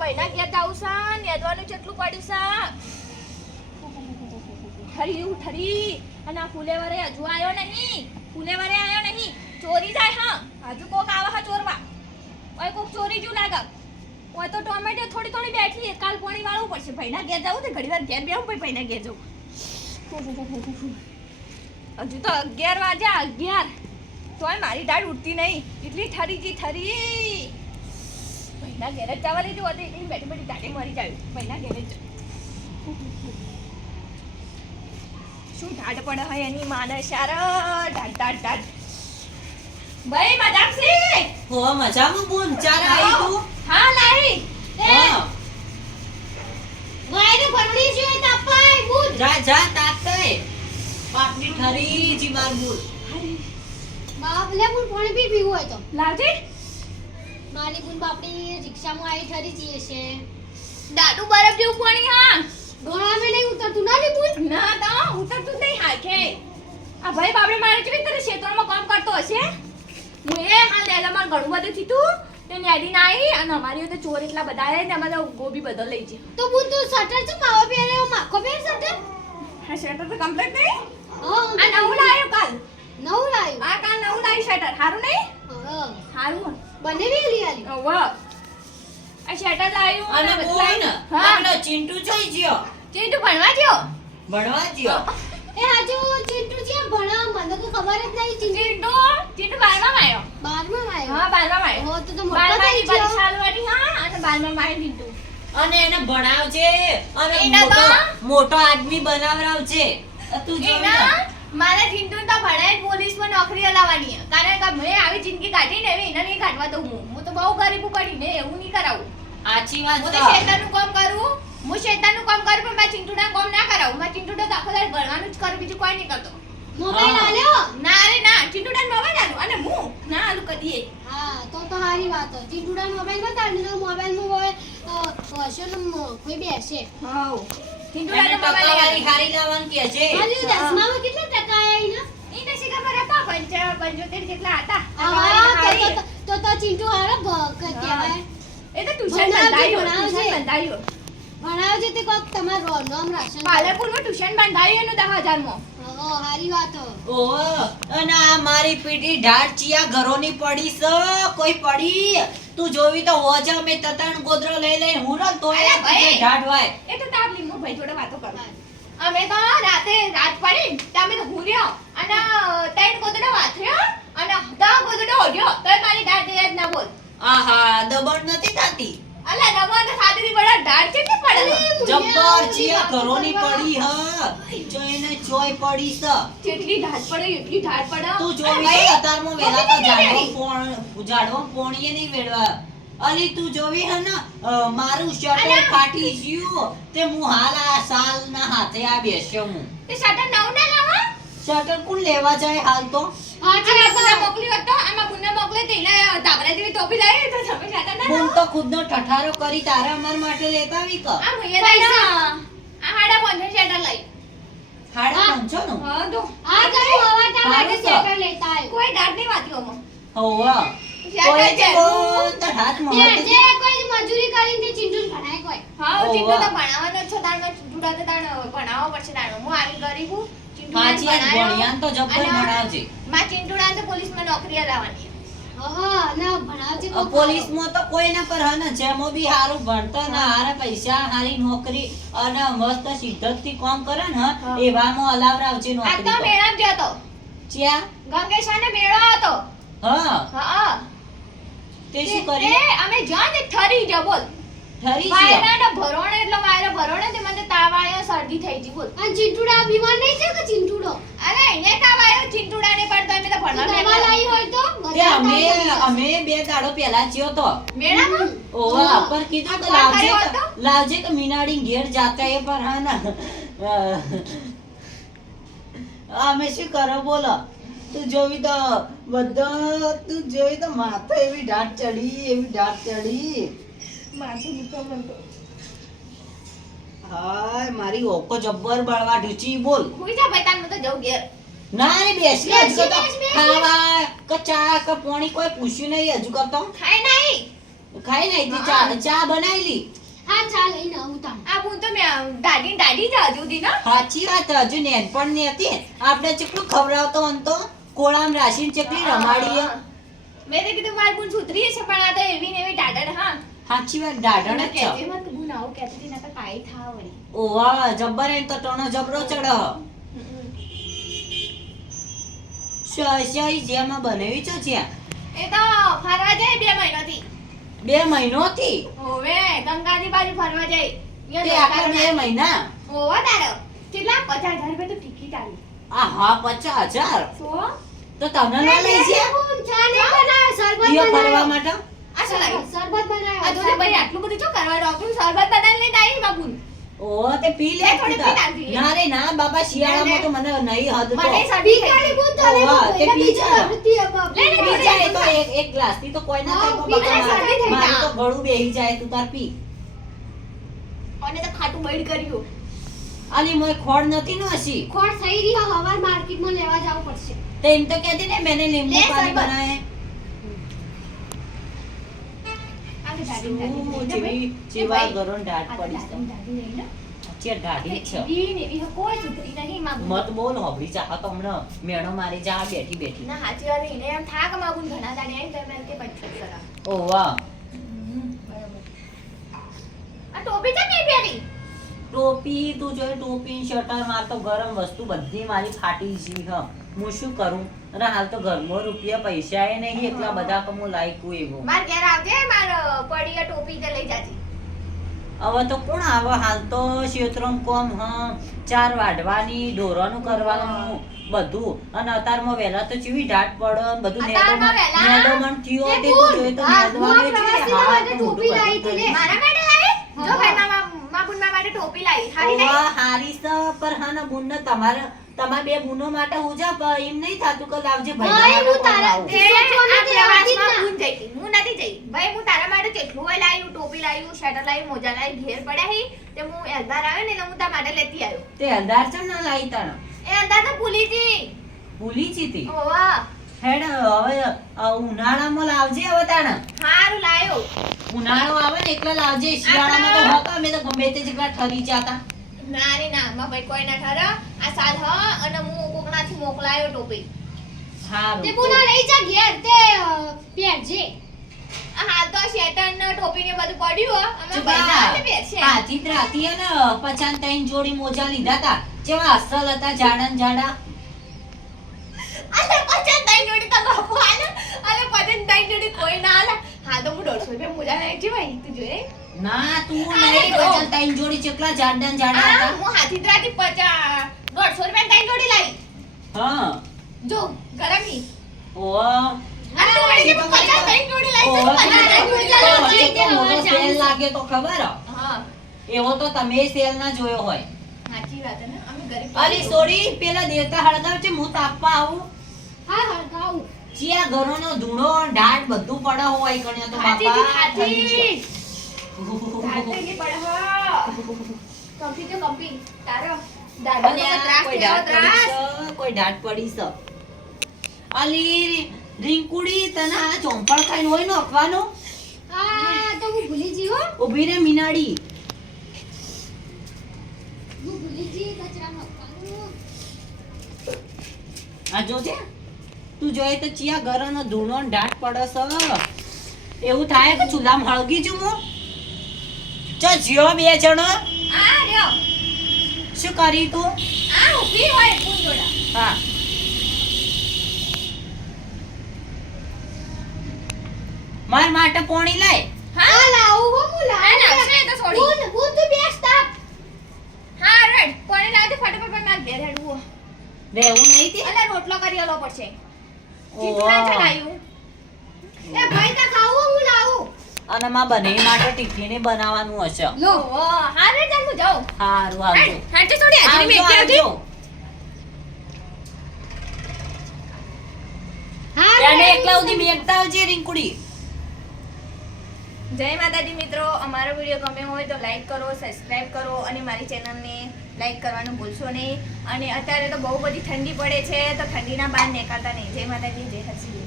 ભાઈના ઘેર જાઉં છે નેદવાનું કેટલું પડ્યું ઠરી ઠરી અને આ ફુલેવરે હજુ આવ્યો નહીં. ફુલેવરે આવ્યો નહીં. ચોરી જાય હા. હજુ કોક આવે, હા, ચોરવા. ઓય, કોક ચોરી જેવું લાગે. ઓય, તો ટોમેટો થોડી થોડી બેઠી. કાલ પોણી વાળવું પડશે. ભાઈના ઘેર જવું તો ઘડી વાર ઘેર બેહું પછી ભાઈના ઘેર જવું હજુ તો અગિયાર વાગ્યા, અગિયાર. તોય મારી દાળ ઉઠતી નહીં. એટલી ઠરી ગઈ ઠરી. ભાઈના ગેરેજ જવા લીધું હતું. એટલે બેઠી બેઠી દાડે મરી જાય ભાઈના ગેરેજ જ શું ઢાઢ પડે હોય એની માને સાર ઢાઢ ઢાઢ ઢાઢ. ભાઈ મજાક છે? હો મજામાં બોન ચાર આવી તું? હા લાવી. ગાયને પરણી છે તાપાય બુધ જા જા તાતે પાપની ઠરી જી માર બોલ બાપ લે પણ પાણી પી પીવું હોય તો. લાવજે. મારી બુન બાપડી રિક્ષામાં આવી ઠરી જઈએ છે દાદુ બરફ જેવું પાણી હા. ઘોડા મેં નહીં ઉતરતું ના લી બુન? ના તો ઉતરતું નહીં હાખે આ ભાઈ બાપડે મારે કેવી રીતે ક્ષેત્રમાં કામ કરતો હશે? હું એ હાલ નેલામાં ઘણું બધું થીતું તે નેડી ના આવી અને અમારી તો ચોર એટલા બધા રહે ને અમારે ગોબી બધો લઈ જાય તો બુન તું સટર છે માવો પહેરે માખો પહેર સટર હા સટર તો કમ્પ્લીટ નહીં? આ નવું લાવ્યો કાલ. નવું લાવ્યું આ કાલ નવું લાવ્યું સટર સારું નહીં? સારું બંને બી લી આલી? વાહ. આ શટર લાયું અને હા. આપણો ચિંટુ જોઈ ગયો. ચિંટુ ભણવા ગયો? ભણવા ગયો. એ આજે ચિંટુ છે ભણા મને તો ખબર જ નહીં ચિંટુ. ચિંટુ ચીટુ બારમાં આવ્યો. બારમાં આવ્યો? હા બારમાં આવ્યો. હો તો તો મોટો બારમાં થઈ ની પરીક્ષા આલવાની હા અને બારમાં આવ્યો ચિંટુ. અને એને ભણાવજે. અને મોટો મોટો આદમી બનાવરાવજે. તું. એના? મારા ચિંટુ તો ભણાય પોલીસ પોલીસમાં નોકરી અલાવવાની છે. કારણ કે મેં આવી જિંદગી કાઢી ને એને નહીં કાઢવા દઉં હું. હું તો બહુ ગરીબ પડી ને એવું નહીં કરાવું. આછી વાત હું તો. શેતાનનું કામ કરું. હું શેતાનનું કામ કરું પણ મારા ચિંટુના કામ ના કરાવું. મારા ચિંટુ તો આખો દાડો ભણવાનું જ કરું બીજું કોઈ નહીં કરતો. મોબાઈલ આલ્યો? ના રે ના. ચિંટુડા મોબાઈલ આલું અને હું? ના આલું કદી હા તો તો સારી વાત છે. ચિંટુડા મોબાઈલ બતાડ ને નું હોય હશે કોઈ બેસે? હાઉ એને ચિંટુડા ટકાવારી હારી લાવવાનું કે છે? હાલી દસમામાં કેટલા ટકા આયા એના? ઈને શી ખબર હતા પંચ પંચોતેર હતા. હા, તો- તો- તો તો ચિંટુ હારો ગ- કહેવાય. એ તો ટ્યુશન ભણાવજે, ટ્યુશન બંધાયું. ભણાવજે તે કોક તમારો નામ રાશન પાલનપુરમાં ટ્યુશન બંધાયું એનું દસ હજારમાં. હા હારી વાત. ઓહો અને આ મારી પીટી ઢાળ ચિયા ઘરોની પડી સ. કોઈ પડી? તું જોવી તો હોજ અમે તતણ ગોદરો લઈ લઈ હું ન તોય ભાઈ. ઢાઢ એ તો ભાઈ જોડે વાતો કરો. અમે તો રાતે રાત પડી તો અમે તો ભૂલ્યો અને ત્રણ ગોદડો વાથ્યો અને દસ ગોદડો ઓઢ્યો. તોય મારી દાઢ જ ના બોલ. આહા દબણ નથી થતી? અલા દબણ તો સાદીથી બડા દાઢ કે પડે? જબ્બર ચિયા ઘરોની પડી હ. જોઈને જોઈ પડી સ જેટલી દાઢ પડે એટલી દાઢ પડે. તું તો અતારમાં વેલા તો જાડો પોણ જાડો પોણીએ નહીં વેડવા. અલી તું જોવી હે ને? મારું શટર ફાટી ગયું. તે હું હાલ આ સાલ ના હાથે આ બેસ્યો હું. તે શટર નવ ના લાવા? શટર કોણ લેવા જાય હાલ તો? હાચી આમાં વાત ગુના હો. મોકલી હોત તો આમાં ગુના મોકલે તો એને જેવી ટોપી લાવી તો તમે શટર ના હું તો ખુદનો ઠઠારો કરી તારા અમાર માટે લેતા આવી ક આ મુયે લઈ આ હાડા પંદર શટર લઈ. હાડા હા. નો? હા તો. આ તો હું માટે તો. લેતા કોઈ વાતી ઓમાં હોવા. કોઈ છે તો તો હાથ તે મોહર જે કોઈ મજૂરી કરીને તે ચિંટુ ભણાય કોઈ. હા ચિંટુ તો ભણાવવાનો છો તાણ ચિંટુડા તો તાણ ભણાવવા પડશે તાણ. હું આવી ગરીબ હું ચિંટુડાને પાછી આજ ભણ્યાન તો જબ્બર ભણાવજે. માં ચિંટુડાને તો પોલીસમાં નોકરી લાવવાની હા ના ભણાવજે તો કોઈ ના પર હને જેમો બી હારું ભણતર ને હારા પૈસા હારી નોકરી અને મસ્ત સિદ્ધતથી કામ કરે ને. એવામાં અલાવરાવજે આ નોકરી તો. તો. મેળામાં ગયો તો ચ્યા ગંગેશાને મેળો હતો. હા. હા. તે શું તે એ અમે જ્યાં તે ઠરી ગયો બોલ. ઠરી ગયો? વાયરાનો ભરોણે એટલો વાયરો ભરોણે તે મને તાવ આવ્યો શરદી થઈ ગઈ બોલ. અને ચિંટુડા બીમાર નહીં છે કે ચિંટુડો? અરે એને તાવ આવ્યો ચિંટુડાને પણ તો અમે તો ભણવા લાવી હોય તો? અમે અમે બે દાડો પહેલા જ્યો તો. મેળામાં? ઓવા. પર કીધું કે લાવજે કર્યો? લાવજે કે મીનાડી ઘેર જાતા એ પર હા ના? અમે શું કરો બોલો? તું જોવી તો બધા તું જોવી તો માથે એવી ઢાટ ચડી એવી ઢાટ ચડી. માથું હાય મારી ઓકો જબ્બર બળવા ઢીચી બોલ. હું જા ભાઈ તાન તો જઉં ઘેર. ના રે બેસી હજુ તો. ખાવા કે ચા કે પાણી કોઈ પૂછ્યું નહીં હજુ કરતો. ખાય નહીં. ખાઈ નહીં તી ચા ચા બનાવેલી હા ચા લઈને આવું તાણ આ હું તો મેં દાદી દાડી દાદી જ હજુ દી ના? સાચી વાત હજુ નેનપણની હતી. આપણે ચેટલું ખવડાવતો હન તો કોળામ રાશિન ચકલી રમાડીએ. મેં તો કીધું મારી બુન સુધરી છે પણ આ તો એવી ને એવી ટાટર હા. સાચી વાત દાઢણ જ છે. મત બુન આવું કહેતી હતી તો કાંઈ થા વળી. ઓવા જબ્બર એમ તો ટોનો જબરો ચડો. શઈ જેમાં બનાવી છો જ્યાં? એ તો ફરવા જાય બે મહિનાથી. બે મહિનોથી? ઓવે ગંગાજી બાજુ ફરવા જાય. તે બે મહિના? ઓવા તારો. કેટલા? પચાસ હજાર રૂપિયા તો ટિકિટ આવી આ હા પચાસ હજાર? તો તમને ના લઈ છે? ઈયો ફરવા માટે? આ શું લાગ્યું? શરબત બનાવ્યો. આ જોજે ભાઈ આટલું બધું શું કરવા ડોક્ટર શરબત બનાવી લઈ આવી બાબુન ઓ તે પી લે થોડી પી નાખી. ના રે ના બાબા શિયાળામાં તો મને નહીં હદ તો. મને સાબી ભિખારી થઈ તો લે તે પી જા. લે, લે, પી જાય તો એક એક ગ્લાસ. થી તો કોઈ ના હા, બાબા મારું તો ગળું બેહી જાય તું તાર પી. અને તો ખાટું બૈડ કર્યું. આલી મોય ખોડ નથી ને હસી ખોડ થઈ રહી હવાર માર્કેટમાં લેવા જવું પડશે. તો इन तो કહેતી ना मैंने नींबू पानी बनाया જ. મત બોલ હોબળી જા તો હમણાં મેણો મારી જા બેઠી બેઠી ના સાચી વાત એને એમ થાક ઘણા દાડે ઓ વાહ આ ટોપી તો નહીં પહેરી ટોપી તું જોઈ ટોપી શટર માર તો ગરમ વસ્તુ બધી મારી ફાટી છે હ હું શું કરું? અને હાલ તો ઘરમાં રૂપિયા પૈસા એ નહીં એટલા બધા કે હું લાયકું એવું. માર ઘેર આવજે માર પડીએ ટોપી તે લઈ જાજે. હવે તો કોણ આવે? હાલ તો ક્ષેત્રમ કોમ હ ચાર વાઢવાની ઢોરાનું કરવાનું બધું. અને અતારમાં વહેલા તો ચીવી ઢાટ પડે બધું નેડો વહેલા? થયો તે તું જોઈ તો હા, હું લાવી જો ભાઈ મામા મા બુન માટે ટોપી લાવી. હારી નહીં હારી સ પર હાના બુન તમારે તમારા બે ગુનો માટે ઉજા જા પણ એમ નહીં થાતું કે લાવજે ભાઈ હું તારા- તે તે જ પ્રવાસમાં જઈ હું નથી જઈ ભાઈ હું તારા માટે કેટલું હોય લાવ્યું ટોપી લાવ્યું શેટર લાવ્યું મોજા લાવી ઘેર પડ્યા હી તે હું એલબાર આવ્યો ને એટલે હું તારા માટે લેતી આવ્યો. તે અંધાર છે ને લાઈ તણ? એ અંદર તો ભૂલી જી. ભૂલી જીતી ઓવા હેડ હવે ઉનાળામાં લાવજે હવે તાણ. હારું લાયો. ઉનાળો આવે ને એકલા લાવજે. શિયાળામાં તો હક અમે તો ગમે તે જગ્યા ઠરી જાતા. ના રે ના માં ભાઈ કોઈ ના ઠરા આ સાલ હ અને હું કોકનાથી મોકલાયો ટોપી. સારું તે બોલા લઈ જા ઘેર તે પહેરજે હા તો શેટર ને ટોપી ને બધું પડ્યું હો. અમે બધા પહેરશે હાથી જ રાતી ને? પચાન તૈન જોડી મોજા લીધા તા. જેવા અસલ હતા જાડા ને જાડા. અલે પચાન તૈન જોડી તો બાપુ આલે અલે પચાન તૈન જોડી કોઈ ના આલે હા તો હું દોઢસો રૂપિયા મોજા લઈ જી ભાઈ તું જોઈ. ના તું નહીં તો. તાઈન જોડી ચેટલા જાડા જાડા હતા. હું હાથી ત્રાથી પચાસ. દોઢસો રૂપિયા તાઈન જોડી લાવી. હા. જો ગરમી. ઓ લાગે તો ખબર. એવો તો તમે સેલ ના જોયો હોય. સાચી વાત ને અમે ગરીબ અરે સોરી પેલા દેવતા હળગાવ છે હું તાપવા આવું. હા હળગાવું. ઘરોનો ધૂણો ઢાટ બધું પડ્યો હોય કણ્યા તો બાપા કંપી તો કંપી તારો નો કોઈ પડી અલી રીંકુડી તને આ ચોંપડ ખાઈને હોય નોખવાનું આ તો હું ભૂલી જી હો. ઊભી રે મીનાડી. હું ભૂલી જી કચરા નાખવાનું આ જોજે તું જોઈએ તો ચિયા ઘરનો ધૂણો ને ઢાટ પડે છે એવું થાય કે ચૂલામાં હળગી જઉં હું? ચો જીઓ બે જણો? આ રહ્યો. શું કરી તું? આ ઊભી હોય ફૂલ જોડા. હા. માર માટે પોણી લાય. હા લાવું હો હું આ લાવશે તો છોડી હું હું તો બેસ તાપ. હા રેડ. પોણી લાવ તો ફટાફટ માર ઘેર બે રહેવું નહીં તે? અલા રોટલો કરી આલો પડશે. ઓહો. ચલાયું એ ભાઈ તા ખાવું હું લાવું અને માં બને માટે ટિફિન બનાવવાનું હશે. લો હારે રે હું જાઉં હારું આવજો. હાજે થોડી છોડી આજની આવજો આવજો. હારે એકલા ઉધી મેકતા આવજે રીંકુડી. જય માતાજી મિત્રો. અમારો વીડિયો ગમ્યો હોય તો લાઈક કરો સબસ્ક્રાઇબ કરો અને મારી ચેનલને લાઈક કરવાનું ભૂલશો નહીં. અને અત્યારે તો બહુ બધી ઠંડી પડે છે તો ઠંડીના બહાર નીકળતા નહીં. જય માતાજી જય હરસિંહ